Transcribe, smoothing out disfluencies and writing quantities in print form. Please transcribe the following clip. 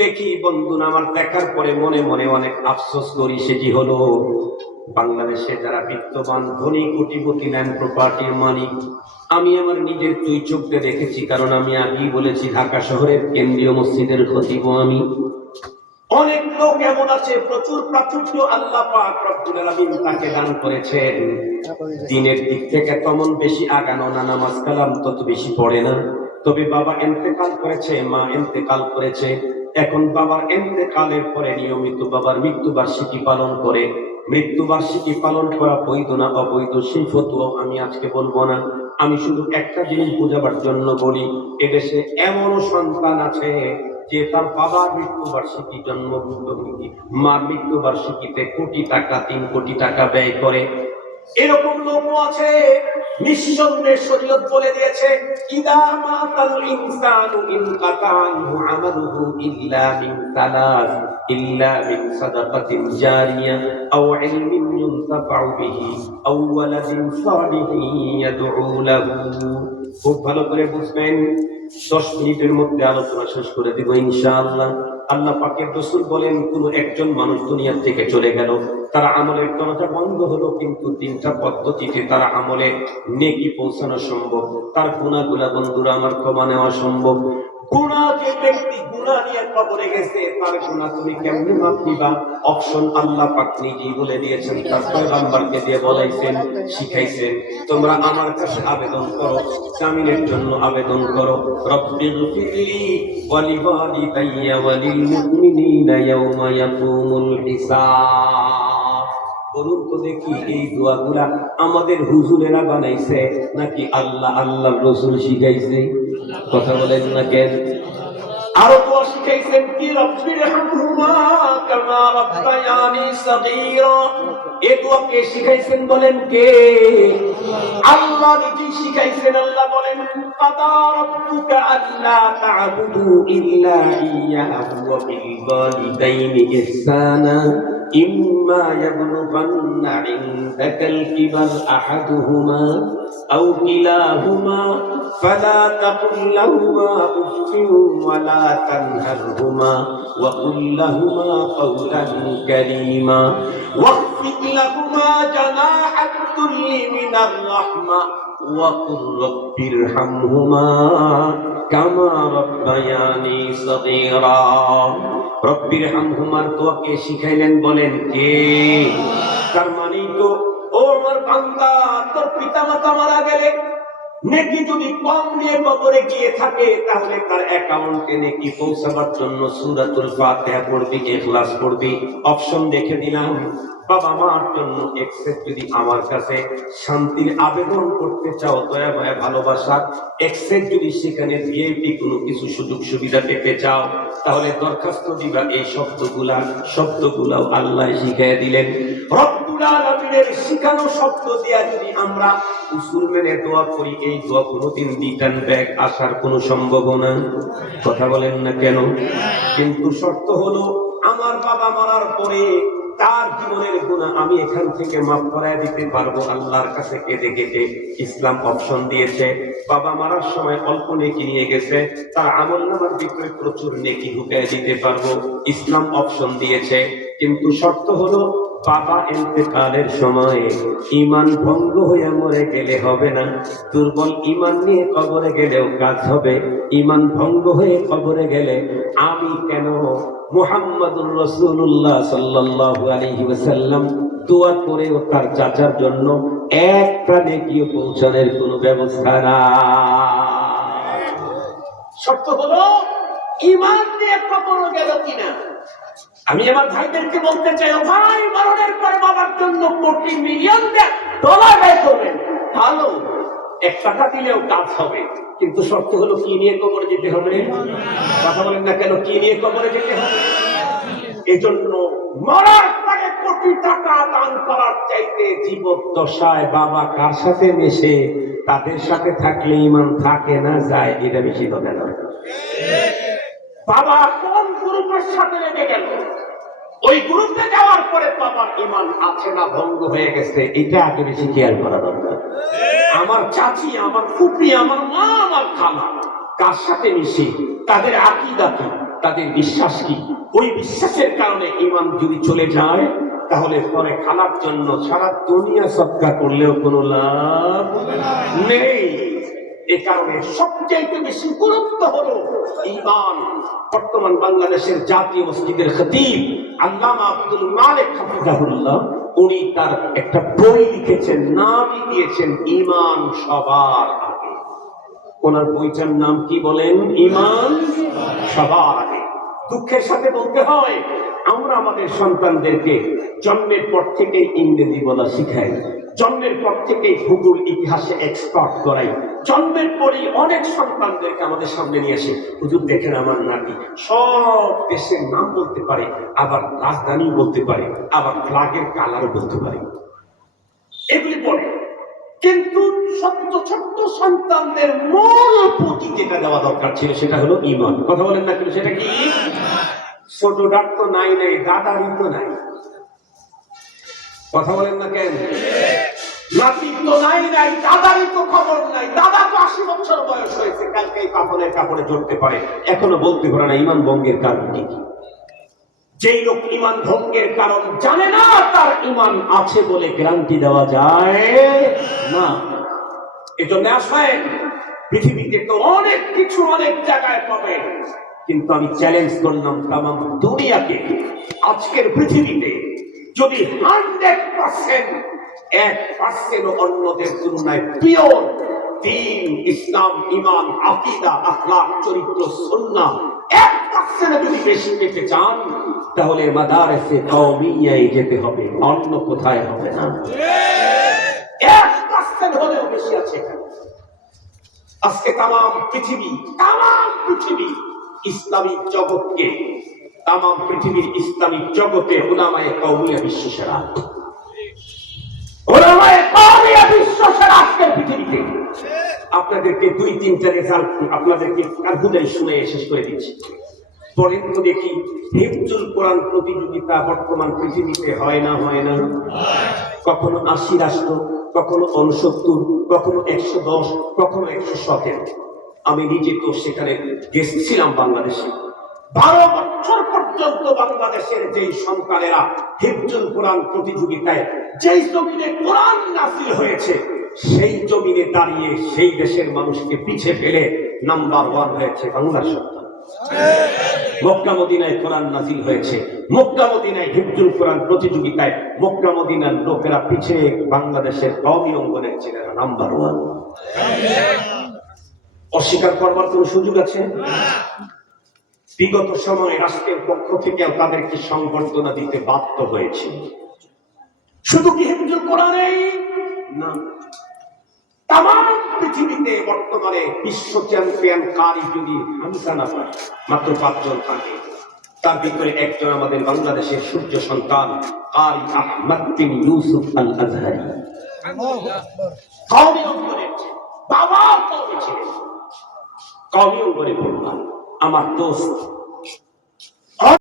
দেখি বন্ধুরা, আমার দেখার পরে মনে মনে অনেক আফসোস করি। সেটি হলো বাংলাদেশে যারা বিত্তবান, ধনী, কোটিপতি, ল্যান্ড প্রপার্টির মালিক, আমি আমার নিজের দুই চোখে দেখেছি। কারণ আমি আগেই বলেছি, ঢাকা শহরের কেন্দ্রীয় মসজিদের খতিব আমি। অনেক লোক এমন আছে, প্রচুর প্রাচুর্য আল্লাহ পাক রব্বুল আলামিন তাকে দান করেছেন। দিনের দিক থেকে তেমন বেশি আগানো না, নামাজ কালাম তত বেশি পড়ে না। তবে বাবা ইন্তেকাল করেছে, মা ইন্তেকাল করেছে। এখন বাবার ইন্তেকালের পরে নিয়মিত বাবার মৃত্যুবার্ষিকী পালন করে। মৃত্যুবার্ষিকী পালন করা বৈধ না অবৈধ সেই ফতোয়া আমি আজকে বলবো না। আমি শুধু একটা জিনিস বোঝাবার জন্য বলি, এদেশে এমনও সন্তান আছে যে তার বাবার মৃত্যুবার্ষিকী, জন্মবার্ষিকী, মার মৃত্যুবার্ষিকীতে কোটি টাকা, 3 কোটি টাকা ব্যয় করে। এরকম লোকও আছে। নিঃসন্দেহে শরীয়ত বলে দিয়েছে, ইদা মাতাল ইনসানু ইনকাতা আনহু আমালুহু ইল্লা মিন সালাস, ইল্লা মিন সাদাকাতিন জারিয়া আও ইলমিন ইউনতাফাউ বিহি আও ওয়ালাদিন সালিহিন ইয়াদউ লাহু। খুব ভালো করে বুঝবেন, 10 মিনিটের মধ্যে আলোচনা শেষ করে দিব ইনশাআল্লাহ। আল্লাহ পাকের রাসূল বলেন, কোন একজন মানুষ দুনিয়া থেকে চলে গেল, তার আমলের দরজা বন্ধ হলো, কিন্তু 3টা পদ্ধতিতে তার আমলে নেকি পৌঁছানো সম্ভব। তার গুনাহগুলা বন্ধুরা আমার ক্ষমা নেওয়া সম্ভব। গুনাহ, যে ব্যক্তি গুনাহ নিয়ে কবরে গেছে, তার গুনাহ তুমি কেমনে মাফ দিবা? অপশন আল্লাহ পাক নিজেই বলে দিয়েছেন, তার পয়গম্বরকে দিয়ে বলাইছেন, শিখাইছেন। তোমরা আমার কাছে আবেদন করো, জামিনের জন্য আবেদন করো, রব্বিগফিরলি ওয়া লিওয়ালিদাইয়া ওয়া লিল মুমিনিনা ইয়াওমা ইয়াকুমুল হিসাব। বলুন তো দেখি, এই দোয়াগুলা আমাদের হুজুরেরা বানাইছে নাকি আল্লাহ আল্লাহর রাসূল শিখাইছে? কথা বলেন না কেন? আরো দোয়া শিখাইছেন কি, রব্বিরহামহুমা কামা রাব্বায়ানি সাগীরা। এই দোয়া কে শিখাইছেন বলেন? কে? আল্লাহ নিজেই শিখাইছেন। আল্লাহ বলেন, কাদা রাব্বুকা আল্লা তা'বুদু ইল্লা ইয়্যাহু ওয়া বিল ওয়ালিদাইনি ইহসানা ইম্মা ইয়াবলুগান্না ইনদাকাল কিবার আহাদুহুমা আও কিলাহুমা ফালা তাকুল লাহুমা উফফিন ওয়ালা তানহারহুমা ওয়া কুল লাহুমা কাওলান কারীমা ওয়াখফিদ লাহুমা জানাহাদ দুল্লি মিনার রাহমা ওয়া কুর রব্বিরহামহুমা কামা রাব্বায়ানি সাগীরা। রব্বিরহামহুমার দোয়া কে শিখাইলেন বলেন? কে? তার মানে তো, ও আমার বান্দা, তোর পিতামাতা মারা গেলে নেকি যদি কম নিয়ে কবরে গিয়ে থাকে, তাহলে তার অ্যাকাউন্টে নেকি পৌঁছাবার জন্য সূরাতুল ফাতিহা পড়বি, ইখলাস পড়বি। অপশন দেখে দিলাম। বাবা মার জন্য এক্সেস যদি আমার কাছে শান্তির আবেদন করতে চাও, দয়া মায়া ভালোবাসা এক্সেস যদি সেখানে ভিআইপি কোনো কিছু সুযোগ সুবিধা পেতে চাও, তাহলে দরখাস্ত দিবা। এই শব্দগুলাও আল্লাহ শিখিয়ে দিলেন। রব্বুল আলামিনের শিখানো শব্দ দিয়া যদি আমরা উসুল মেনে দোয়া করি, এই দোয়া কোনোদিন রিটার্ন ব্যাক আসার কোনো সম্ভাবনা। কথা বলেন না কেন? কিন্তু শর্ত হলো, আমার বাবা মারার পরে তার জীবনের গুনাহ আমি এখান থেকে মাফ করায় দিতে পারবো আল্লাহর কাছে কেঁদে কেটে। ইসলাম অপশন দিয়েছে, বাবা মারার সময় অল্প নেকি নিয়ে গেছে, তার আমলনামার ভিতরে প্রচুর নেকি ঢুকিয়ে দিতে পারবো। ইসলাম অপশন দিয়েছে, কিন্তু শর্ত হলো, বাবা ইন্তেকালের সময় ঈমান ভঙ্গ হয়ে মরে গেলে হবে না। দুর্বল ঈমান নিয়ে কবরে গেলেও কাজ হবে। ঈমান ভঙ্গ হয়ে কবরে গেলে আমি কেন, মুহাম্মাদুর রাসূলুল্লাহ সাল্লাল্লাহু আলাইহি ওয়াসাল্লাম দোয়া করেও তার চাচার জন্য একটা নেকিও পৌঁছানোর কোনো ব্যবস্থা নাই। শর্ত হলো, ঈমান নিয়ে কবরে গেল কিনা। আমি আমার ভাইদেরকে বলতে চাই, ও ভাই, মরণের পরে বাবার জন্য কোটি মিলিয়ন ডলার ব্যয় করবেন, ভালো, 1 টাকা দিলেও কাজ হবে। কিন্তু শর্ত হলো, কি নিয়ে কবরে যেতে হবে? কথা বলেন না কেন? কি নিয়ে কবরে যেতে হবে? এই জন্য মরার পরে কোটি টাকা দান করার চাইতে জীবদ্দশায় বাবা কার সাথে মেশে তাদের সাথে থাকলে ঈমান থাকে না যায়, এটা বেশি কথা নয়। বাবা কোন গ্রুপের সাথে লেগে গেল, ওই গ্রুপে যাওয়ার পরে বাবার ঈমান আছে না ভঙ্গ হয়ে গেছে, এটা আগে বেশি খেয়াল করা দরকার। আমার চাচি, আমার ফুপি, আমার মা, আমার খালা কার সাথে মিশি, তাদের আকীদা কি, তাদের বিশ্বাস কি? ওই বিশ্বাসের কারণে ঈমান যদি চলে যায় তাহলে পরে খানার জন্য সারা দুনিয়া সদকা করলেও কোনো লাভ নেই। এ কারণে সবচেয়ে বেশি গুরুত্ব হলো ঈমান। বর্তমান বাংলাদেশের জাতীয় মসজিদের খতিব আল্লামা আব্দুল মালিক হাফিজাহুল্লাহ, উনি তার একটা বই লিখেছেন, নামই দিয়েছেন ঈমান সবার আগে। ওনার বইটার নাম কি বলেন? ঈমান সবার আগে। দুঃখের সাথে বলতে হয়, আমরা আমাদের সন্তানদেরকে জন্মের পর থেকেই ইংরেজি বলা শিখাই, জন্মের পর থেকেই ভূগোল ইতিহাসে এক্সপার্ট করাই, জন্মের পরেই অনেক সন্তানদেরকে আমাদের সামনে নিয়ে আসে, হুজুর দেখেন আমার নাতি সব দেশের নাম বলতে পারে, আবার রাজধানী বলতে পারে, আবার ফ্ল্যাগের কালার বলতে পারে, এগুলি বলে। কিন্তু ছোট্ট ছোট্ট সন্তানদের মূল পুঁজি যেটা দেওয়া দরকার ছিল সেটা হলো ঈমান। কথা বলেন না, কিন্তু সেটা কি? ছোট ডাক তো নাই, দাদারই তো নাই। কথা বলেন না কেন? নাতির তো নাই, দাদারই তো খবর নাই। দাদা তো 80 বছর বয়স হয়েছে, কালকে কাপড়ে জড়তে পারে, এখনো বলতে পারে না ঈমান ভঙ্গের কারণ কি। যেই লোক ঈমান ভঙ্গের কারণ জানে না, তার ঈমান আছে বলে গ্যারান্টি দেওয়া যায় না। এজন্য আসেন, পৃথিবীতে তো অনেক কিছু অনেক জায়গায় পাবে, কিন্তু আমি চ্যালেঞ্জ করলাম তামাম দুনিয়াকে, আজকের পৃথিবীতে যদি 100% 1% অন্যদের তুলনায় পিওর দ্বীন, ইসলাম, ঈমান, আকীদা, আখলাক, চরিত্র, সুন্নাহ 1% যদি বেশি পেতে চান তাহলে মাদারেসে কওমিয়ায় যেতে হবে, অন্য কোথায় হবে না। 1% হলেও বেশি আছে এখানে। আজকে তামাম পৃথিবী ইসলামিক জগৎকে, তামাম পৃথিবীর ইসলামিক জগতে উলামায়ে কওমিয়া বিশ্বসেরা, উলামায়ে কওমিয়া বিশ্বসেরা আজকের পৃথিবীতে। আপনাদেরকে 2-3টা রেজাল্ট আপনাদেরকে কারগুদাই শুনে শেষ করে দিচ্ছি। পরেন তো দেখি, হিফজুল কোরআন প্রতিযোগিতা বর্তমান পৃথিবীতে হয় না? কখনো 80 রাষ্ট্র, কখনো 69, কখনো 110, কখনো 117। আমি নিজে তো সেখানে গেছিলাম বাংলাদেশে। 12 বছর পর্যন্ত বাংলাদেশের যেই সন্তানেরা হিফজুল কোরআন প্রতিযোগিতায় যেই জমিনে কোরআন নাযিল হয়েছে, সেই জমিনে দাঁড়িয়ে সেই দেশের মানুষকে পিছে ফেলে নাম্বার 1 হয়েছে বাংলার সন্তান। মক্কা মদিনায় কোরআন নাযিল হয়েছে, মক্কা মদিনায় হিফজুল কোরআন প্রতিযোগিতায় মক্কা মদিনার লোকেরা পিছে বাংলাদেশের কওমি অঙ্গনের ছেলেরা নাম্বার 1। অস্বীকার করবার কোন সুযোগ আছে? বিগত সময়ে রাষ্ট্রের পক্ষ থেকে তাদেরকে সংবর্ধনা দিতে বাধ্য হয়েছে। শুধু কি হিফজুল কোরআনেই না, তামাম পৃথিবীতে বর্তমানে বিশ্ব চ্যাম্পিয়ন কারি যদি হামসা না পায়, মাত্র 5 জন থাকে। তার ভিতরে একজন আমাদের বাংলাদেশের সূর্য সন্তান কারি আহমদ বিন ইউসুফ আল আজহারি। কওমি অঙ্গনে বাবা কওমি ছিলেন, কওমি অঙ্গনে পড়লাম। আমার দোস্ত